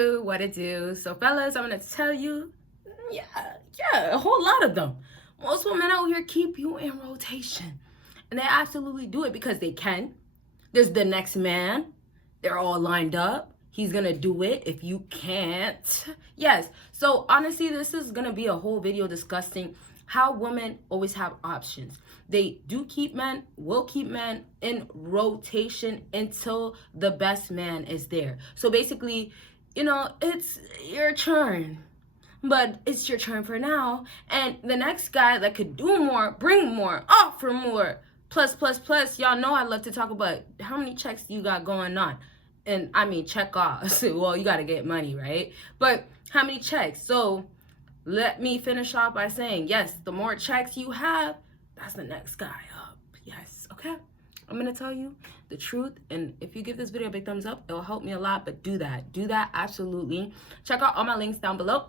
What it do? So fellas, I'm gonna tell you, yeah, a whole lot of them. Most women out here keep you in rotation. And they absolutely do it because they can. There's the next man. They're all lined up. He's gonna do it if you can't. Yes. So honestly, this is gonna be a whole video discussing how women always have options. They do keep men, will keep men in rotation until the best man is there. So basically, it's your turn, but it's your turn for now. And the next guy that could do more, bring more, offer more, plus, y'all know I love to talk about how many checks you got going on. And I mean, check off. Well, you got to get money, right? But how many checks? So let me finish off by saying, yes, the more checks you have, that's the next guy up. Yes, okay? I'm going to tell you the truth, and if you give this video a big thumbs up, it will help me a lot, but do that absolutely. Check out all my links down below,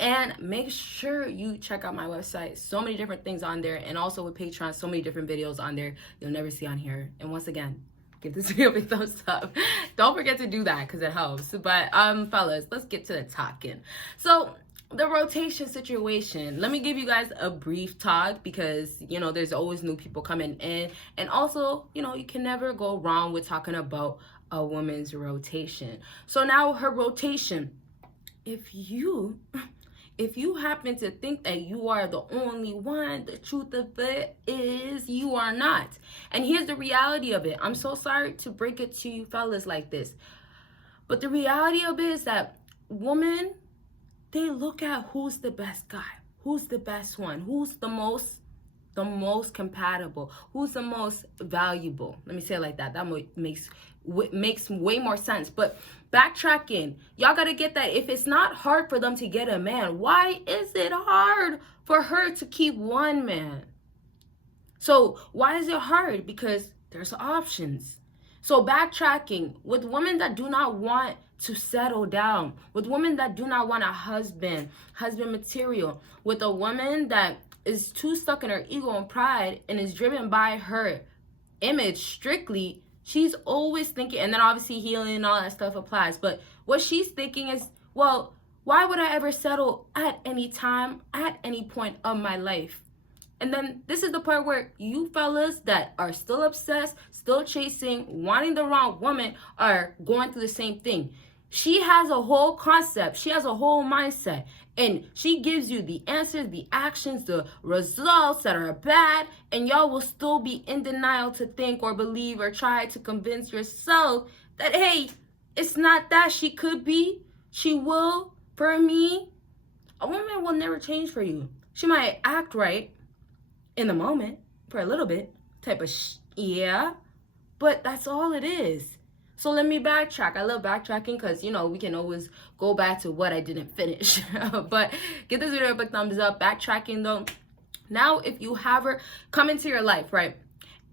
and make sure you check out my website. So many different things on there, and also with Patreon, so many different videos on there you'll never see on here. And once again, give this video a big thumbs up. Don't forget to do that because it helps. But fellas, let's get to the talking. So the rotation situation, let me give you guys a brief talk because there's always new people coming in, and also you can never go wrong with talking about a woman's rotation. So now her rotation, if you happen to think that you are the only one, the truth of it is you are not. And here's the reality of it. I'm so sorry to break it to you fellas like this, but the reality of it is that women, they look at who's the best guy, who's the best one, who's the most compatible, who's the most valuable. Let me say it like that. That makes way more sense. But backtracking, y'all gotta get that if it's not hard for them to get a man, why is it hard for her to keep one man? So why is it hard? Because there's options. So backtracking, with women that do not want to settle down, with women that do not want a husband material, with a woman that is too stuck in her ego and pride and is driven by her image strictly, she's always thinking, and then obviously healing and all that stuff applies, but what she's thinking is, well, why would I ever settle at any time, at any point of my life? And then this is the part where you fellas that are still obsessed, still chasing, wanting the wrong woman are going through the same thing. She has a whole concept. She has a whole mindset. And she gives you the answers, the actions, the results that are bad. And y'all will still be in denial to think or believe or try to convince yourself that, hey, it's not that. She could be. She will. For me, a woman will never change for you. She might act right in the moment for a little bit, type of yeah, but that's all it is. So let me backtrack. I love backtracking because we can always go back to what I didn't finish. But give this video a big thumbs up. Backtracking though, now if you have her come into your life, right,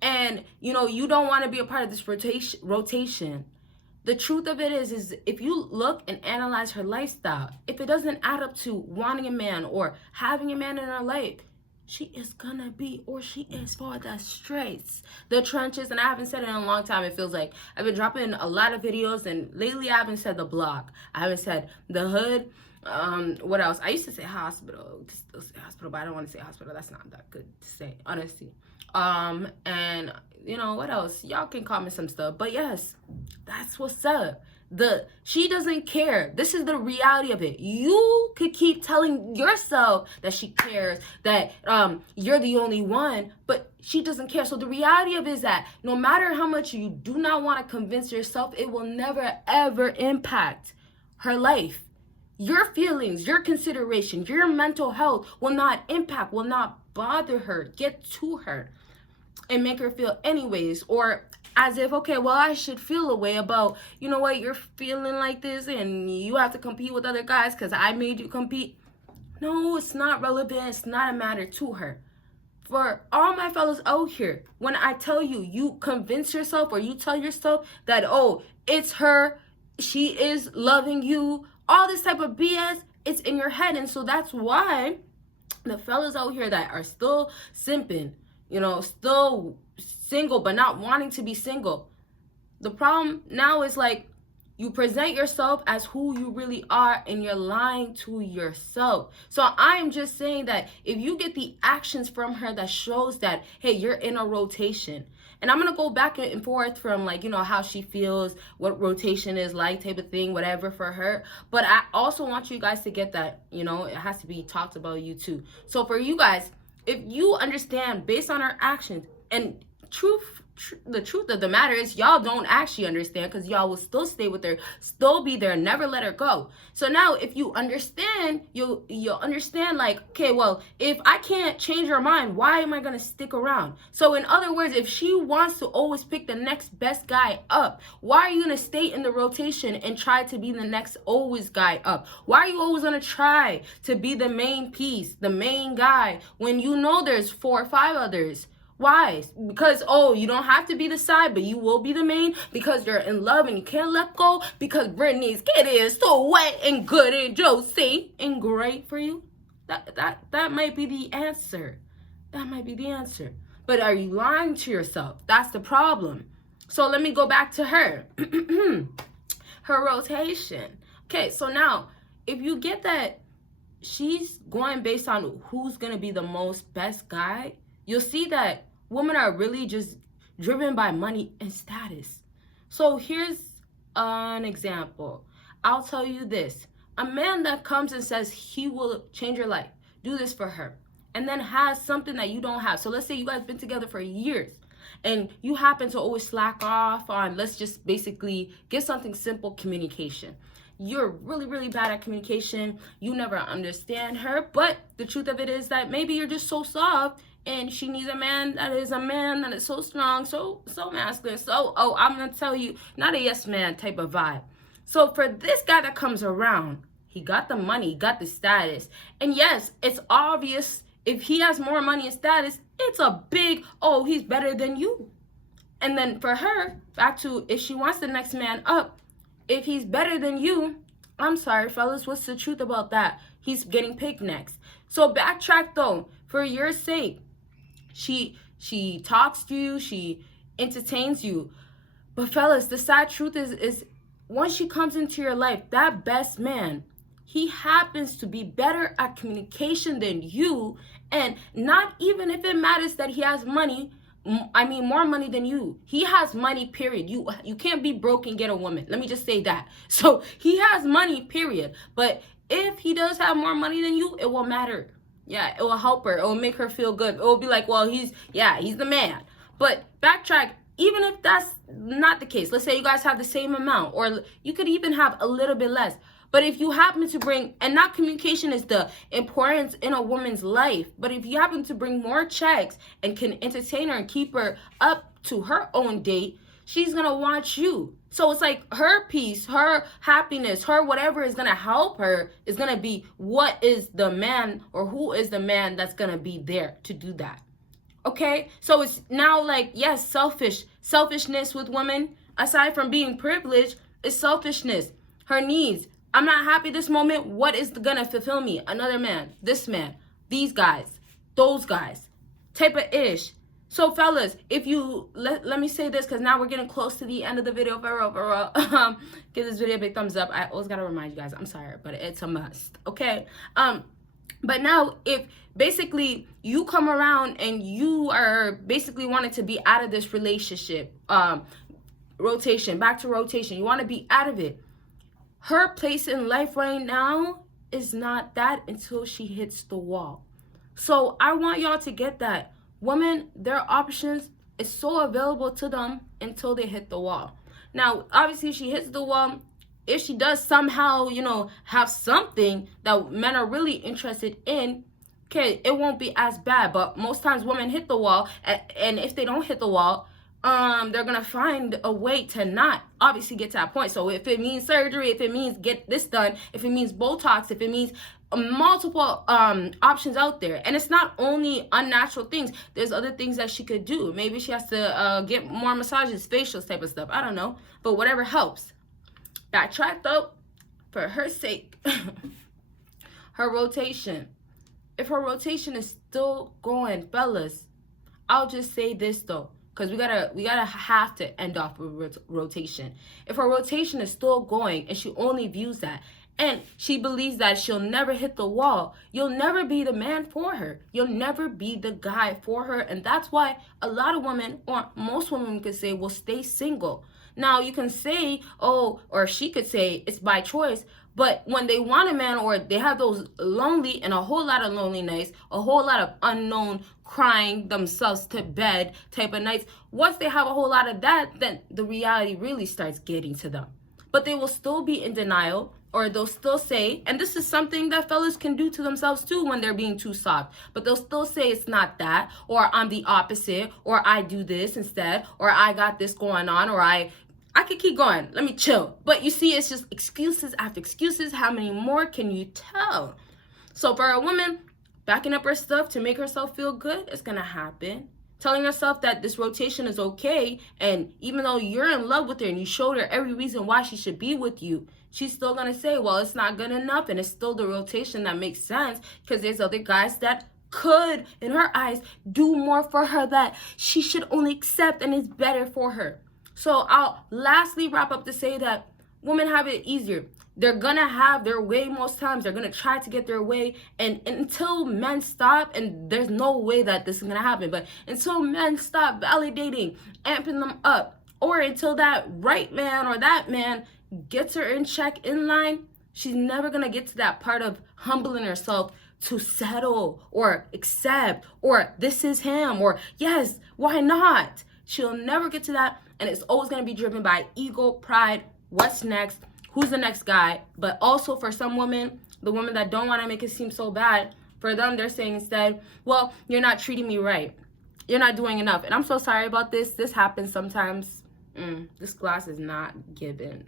and you don't want to be a part of this rotation, the truth of it is if you look and analyze her lifestyle, if it doesn't add up to wanting a man or having a man in her life, she is gonna be, or she is for the streets, the trenches. And I haven't said it in a long time. It feels like I've been dropping a lot of videos, and lately I haven't said the block, I haven't said the hood. What else? I used to say hospital, to still say hospital, but I don't want to say hospital. That's not that good to say, honestly. And what else? Y'all can comment some stuff, but yes, that's what's up. She doesn't care. This is the reality of it. You could keep telling yourself that she cares, that you're the only one, but she doesn't care. So the reality of it is that no matter how much you do not want to convince yourself, it will never ever impact her life. Your feelings, your consideration, your mental health will not impact, will not bother her, get to her, and make her feel anyways, or as if, okay, well, I should feel a way about, what, you're feeling like this and you have to compete with other guys because I made you compete. No, it's not relevant. It's not a matter to her. For all my fellas out here, when I tell you, you convince yourself or you tell yourself that, oh, it's her, she is loving you, all this type of BS, it's in your head. And so that's why the fellas out here that are still simping, still single but not wanting to be single, the problem now is like You present yourself as who you really are, and you're lying to yourself. So I am just saying that if you get the actions from her that shows that, hey, you're in a rotation. And I'm going to go back and forth from, like, how she feels, what rotation is like, type of thing, whatever for her. But I also want you guys to get that, it has to be talked about you too. So for you guys, if you understand based on her actions, and the truth of the matter is, y'all don't actually understand, because y'all will still stay with her, still be there, never let her go. So now if you understand, you'll understand, like, okay, well, if I can't change her mind, why am I gonna stick around? So in other words, if she wants to always pick the next best guy up, why are you gonna stay in the rotation and try to be the next always guy up? Why are you always gonna try to be the main piece, the main guy, when you know there's 4 or 5 others? Why? Because, you don't have to be the side, but you will be the main, because you're in love and you can't let go, because Brittany's kid is so wet and good and juicy and great for you? That might be the answer. That might be the answer. But are you lying to yourself? That's the problem. So let me go back to her. Her rotation. Okay, so now, if you get that she's going based on who's going to be the most best guy, you'll see that women are really just driven by money and status. So here's an example. I'll tell you this. A man that comes and says he will change your life, do this for her, and then has something that you don't have. So let's say you guys been together for years, and you happen to always slack off on, let's just basically give something simple, communication. You're really, really bad at communication. You never understand her. But the truth of it is that maybe you're just so soft, and she needs a man that is so strong, so masculine. So, I'm going to tell you, not a yes man type of vibe. So for this guy that comes around, he got the money, he got the status. And yes, it's obvious if he has more money and status, it's a big, he's better than you. And then for her, back to if she wants the next man up, if he's better than you, I'm sorry, fellas, what's the truth about that? He's getting picked next. So backtrack though, for your sake. She talks to you, she entertains you. But fellas, the sad truth is once she comes into your life, that best man, he happens to be better at communication than you. And not even if it matters that he has money, more money than you. He has money, period. You can't be broke and get a woman. Let me just say that. So he has money, period. But if he does have more money than you, it won't matter. Yeah, it will help her. It will make her feel good. It will be like, well, he's the man. But backtrack, even if that's not the case, let's say you guys have the same amount, or you could even have a little bit less. But if you happen to bring, and not communication is the importance in a woman's life, but if you happen to bring more checks and can entertain her and keep her up to her own date, she's going to want you. So it's like her peace, her happiness, her whatever is going to help her is going to be what is the man, or who is the man that's going to be there to do that. Okay? So it's now like, yes, selfishness with women, aside from being privileged, is selfishness. Her needs. I'm not happy this moment. What is going to fulfill me? Another man, this man, these guys, those guys, type of ish. So fellas, if you, let me say this, because now we're getting close to the end of the video. Give this video a big thumbs up. I always got to remind you guys, I'm sorry, but it's a must. Okay. But now if basically you come around and you are basically wanting to be out of this relationship, rotation, back to rotation, you want to be out of it. Her place in life right now is not that until she hits the wall. So I want y'all to get that. Women, their options is so available to them until they hit the wall. Now, obviously, if she hits the wall, if she does somehow, have something that men are really interested in, okay, it won't be as bad. But most times women hit the wall, and if they don't hit the wall, they're going to find a way to not obviously get to that point. So if it means surgery, if it means get this done, if it means Botox, if it means multiple options out there. And it's not only unnatural things. There's other things that she could do. Maybe she has to get more massages, facials type of stuff. I don't know. But whatever helps. Backtrack though, for her sake. Her rotation. If her rotation is still going, fellas, I'll just say this though. because we gotta have to end off with rotation. If her rotation is still going and she only views that, and she believes that she'll never hit the wall, you'll never be the man for her. You'll never be the guy for her. And that's why a lot of women, or most women could say, will stay single. Now, you can say, oh, or she could say it's by choice. But when they want a man, or they have those lonely and a whole lot of lonely nights, a whole lot of unknown crying themselves to bed type of nights, once they have a whole lot of that, then the reality really starts getting to them. But they will still be in denial, or they'll still say, and this is something that fellas can do to themselves too when they're being too soft, but they'll still say it's not that, or I'm the opposite, or I do this instead, or I got this going on, or I could keep going. Let me chill. But you see, it's just excuses after excuses. How many more can you tell? So for a woman, backing up her stuff to make herself feel good, it's going to happen. Telling herself that this rotation is okay, and even though you're in love with her and you showed her every reason why she should be with you, she's still going to say, well, it's not good enough, and it's still the rotation that makes sense because there's other guys that could, in her eyes, do more for her that she should only accept and is better for her. So I'll lastly wrap up to say that women have it easier. They're going to have their way most times. They're going to try to get their way. And until men stop, and there's no way that this is going to happen, but until men stop validating, amping them up, or until that right man or that man gets her in check, in line, she's never going to get to that part of humbling herself to settle or accept, or this is him, or yes, why not? She'll never get to that. And it's always going to be driven by ego, pride, what's next, who's the next guy. But also for some women, the women that don't want to make it seem so bad, for them, they're saying instead, well, you're not treating me right. You're not doing enough. And I'm so sorry about this. This happens sometimes. This glass is not given.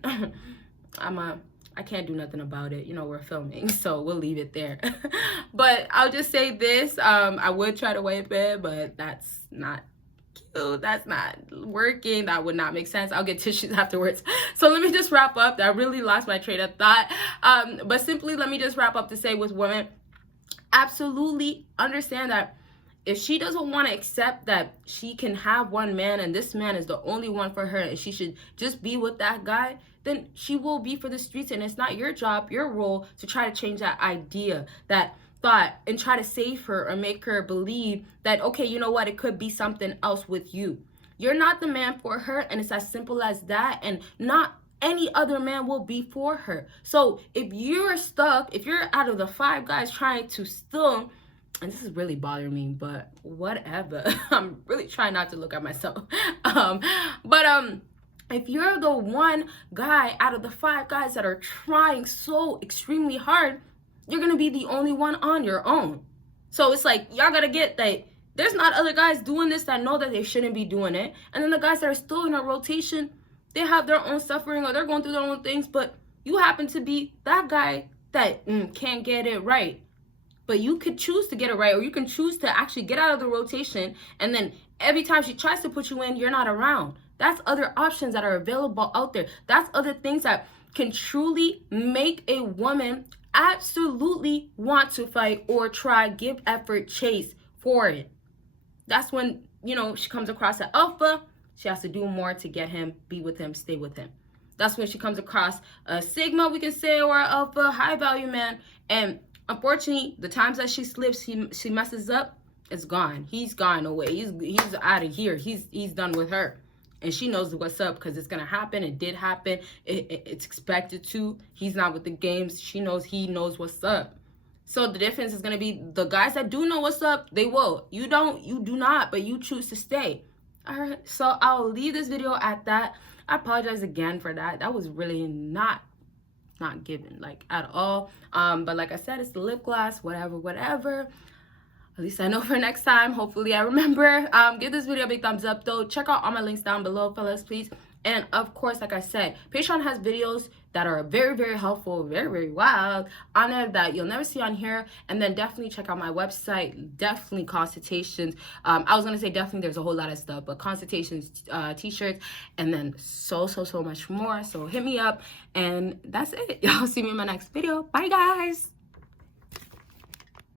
I can't do nothing about it. You know, we're filming, so we'll leave it there. But I'll just say this. I would try to wipe it, but that's not cute. That's not working. That would not make sense. I'll get tissues afterwards. So let me just wrap up. I really lost my train of thought. But simply, let me just wrap up to say with women, absolutely understand that if she doesn't want to accept that she can have one man and this man is the only one for her and she should just be with that guy, then she will be for the streets, and it's not your job, your role to try to change that idea, that thought, and try to save her or make her believe that, okay, you know what, it could be something else with you. You're not the man for her, and it's as simple as that, and not any other man will be for her. So if you're stuck, if you're out of the 5 guys trying to still, and this is really bothering me, but whatever. I'm really trying not to look at myself. If you're the one guy out of the 5 guys that are trying so extremely hard, you're going to be the only one on your own. So it's like, y'all got to get that there's not other guys doing this that know that they shouldn't be doing it. And then the guys that are still in a rotation, they have their own suffering or they're going through their own things, but you happen to be that guy that can't get it right. But you could choose to get it right, or you can choose to actually get out of the rotation, and then every time she tries to put you in, you're not around. That's other options that are available out there. That's other things that can truly make a woman absolutely want to fight or try, give effort, chase for it. That's when, you know, she comes across an alpha, she has to do more to get him, be with him, stay with him. That's when she comes across a sigma, we can say, or an alpha, high value man, and unfortunately, the times that she slips, she messes up, it's gone. He's gone away. He's out of here. He's done with her. And she knows what's up because it's going to happen. It did happen. It's expected to. He's not with the games. She knows he knows what's up. So the difference is going to be the guys that do know what's up, they will. You don't. You do not, but you choose to stay. All right. So I'll leave this video at that. I apologize again for that. That was really not given, like, at all. But like I said, it's the lip gloss, whatever. At least I know for next time. Hopefully I remember. Give this video a big thumbs up though. Check out all my links down below, fellas, please. And of course, like I said, Patreon has videos that are very, very helpful, very, very wild on there that you'll never see on here. And then definitely check out my website. Definitely consultations. I was gonna say definitely there's a whole lot of stuff, but consultations, t-shirts, and then so much more. So hit me up, and that's it. Y'all see me in my next video. Bye, guys.